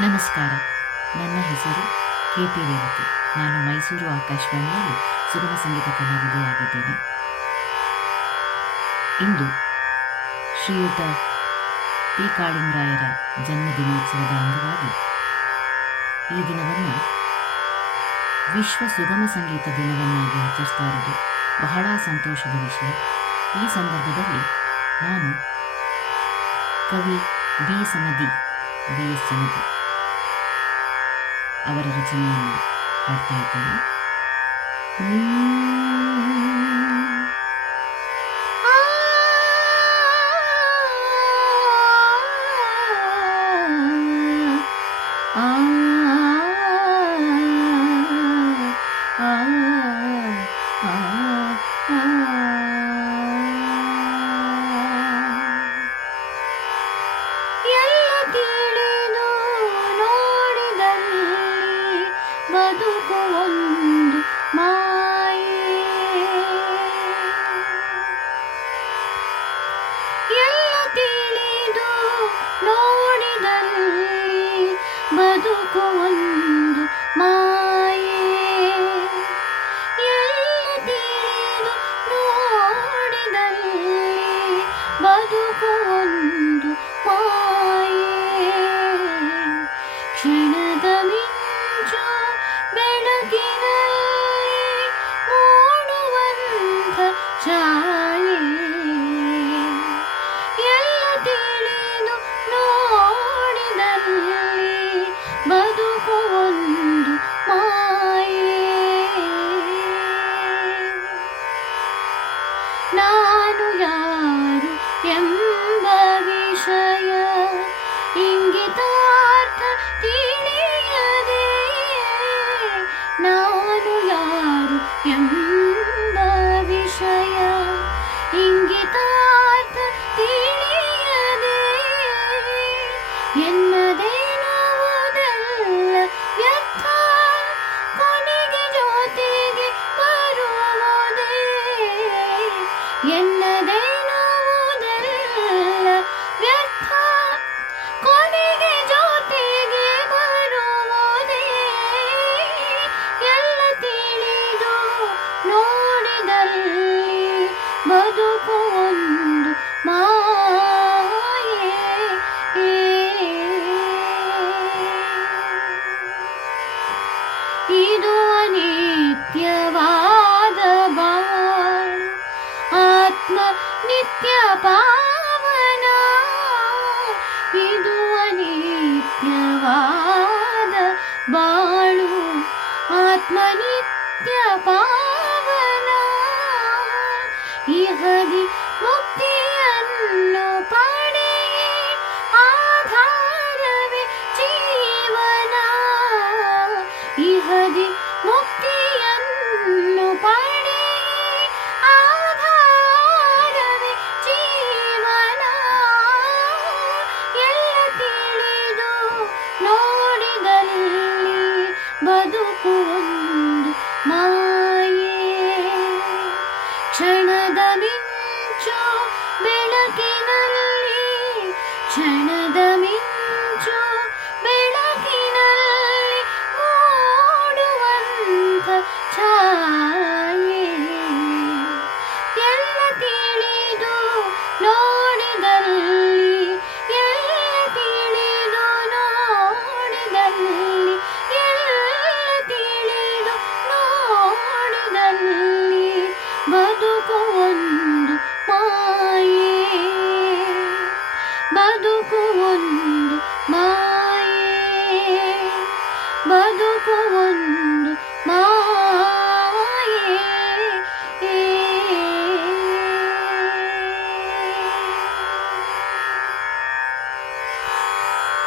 ನಮಸ್ಕಾರ. ನನ್ನ ಹೆಸರು ಕೆ ಪಿ ನಾನು ಮೈಸೂರು ಆಕಾಶವಾಣಿಯಲ್ಲಿ ಸುಗಮ ಸಂಗೀತ ಕಲಾವಿದೆಯಾಗಿದ್ದೇನೆ. ಇಂದು ಶ್ರೀಯುತ ಪಿ ಕಾಳಿಂಗರಾಯರ ಜನ್ಮದಿನೋತ್ಸವದ ಅಂಗವಾಗಿ ಈ ದಿನವನ್ನು ವಿಶ್ವ ಸುಗಮ ಸಂಗೀತ ದಿನವನ್ನಾಗಿ ಆಚರಿಸ್ತಾ ಇರೋದು ಬಹಳ ಸಂತೋಷದ ವಿಷಯ. ಈ ಸಂದರ್ಭದಲ್ಲಿ ನಾನು ಕವಿ ಬಿ ಸಮದಿ ಬಿ ಎಸ್ ಅವರ ರಚನೆಯನ್ನು ಹಾಡ್ತಾ ಇದ್ದೇನೆ ಎಲ್ಲ ಬದುಕು ಒಂದು ಮಾಯೆ. ಎಲ್ಲ ನೋಡಿದಲ್ಲಿ ಬದುಕು ಇದು ಅನಿತ್ಯವಾದ ಭಾವ ಆತ್ಮ ನಿತ್ಯ ಪಾ দুকুন ಒಂದು ಮಾಯೆ ಬದುಕು ಒಂದು